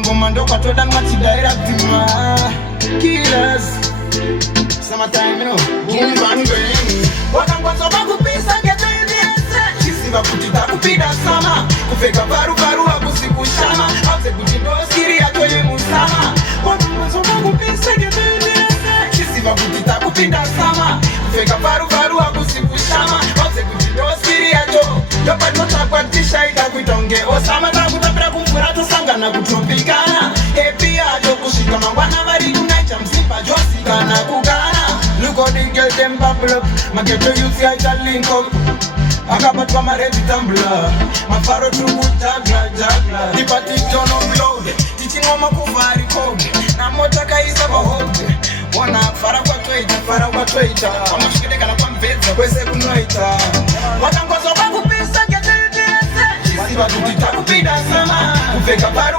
Ngoma ndo kwa toda mati direct ma killers. Summertime, you know, boom and bang. Wakangwanzo wakupisa geto yediese. Chisi wakutita kupida sama. Kufeka baru wakusikushama. Aute kutindo siri ya tole musama. Wakangwanzo wakupisa geto yediese. Chisi wakutita kupida sama. Kufeka baru wakusikushama. Aute kutindo siri ya to. Yopa nota kwa tisha ita kuitonge osama. Takutapira kumfura tusanga na kutropikana. Happy ajo kushika mangwana maridu na icha msimpa josi kana kugana. Look how the girl them bubble up. My ghetto youth I can link up. I got but my ready tumbler. My faro to good jagla. The party turn up loud. Teaching mama kuvari code. Na motaka isa bahote. Wana fara kwa twaita. Kama shikide kana kwa mveza kweze kunoita. Wakangwazo wakupisa ghetto youth. Chisi wakutita kupida sama. Kufeka baru